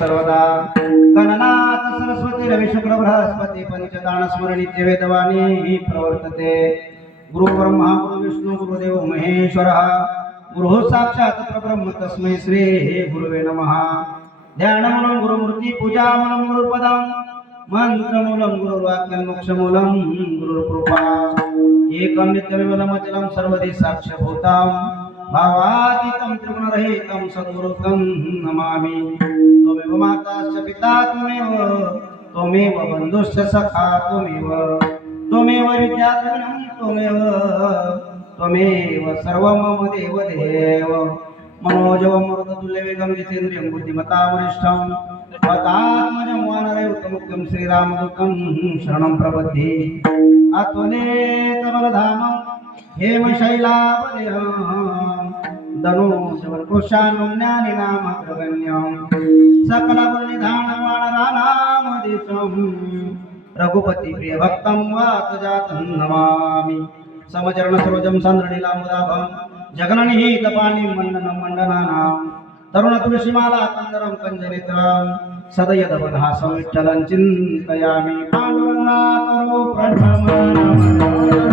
सर्वदा गणनाथ सरस्वती रवि शुक्र बृहस्पति पंचदान स्मरणित्य वेदवाणी प्रवर्तते गुरु ब्रह्मा गुरु विष्णु गुरुदेव महेश्वर गुरु साक्षात परब्रह्म तस्मै श्री गुरुवे नमः ध्यानमूलं गुरुमूर्ति पूजामूलं गुरुपदं मंत्रमूलं गुरुवाक्यं मोक्षमूलं गुरुकृपा एकं नित्यविमलमचलं सर्वदि साक्ष्यभूतं भावातीतं त्रिगुणरहितं सद्गुरुं नमामि त्वमेव माताश्च पिता त्वमेव बन्धुश्च सखा त्वमेव विद्याधनं त्वमेव सर्वं मम देवदेव मनोजवमरुततुल्यवेगं जितेन्द्रियं बुद्धिमतां वरिष्ठं वातात्मजं वानरयुक्तमुक्तं श्रीरामदूतं शरणं प्रपद्ये आत्मनेतबलधामं हेमशैलापदेहं धनुषवरकृशानं ज्ञानिनामग्रगण्यं सकलबलनिधानवानरानामदितं रघुपति प्रियभक्तं वातजातं नमामि समचरण सरोजं सन्द्रनीलामुदाभं जगन्निहितपाणिं मण्डनं मण्डनानां तरुणतुलसीमाला कन्दरं कञ्जनेत्रं सदयदवधासं विठ्ठलं चिन्तयामि पाण्डुरङ्गाकरो प्रणमः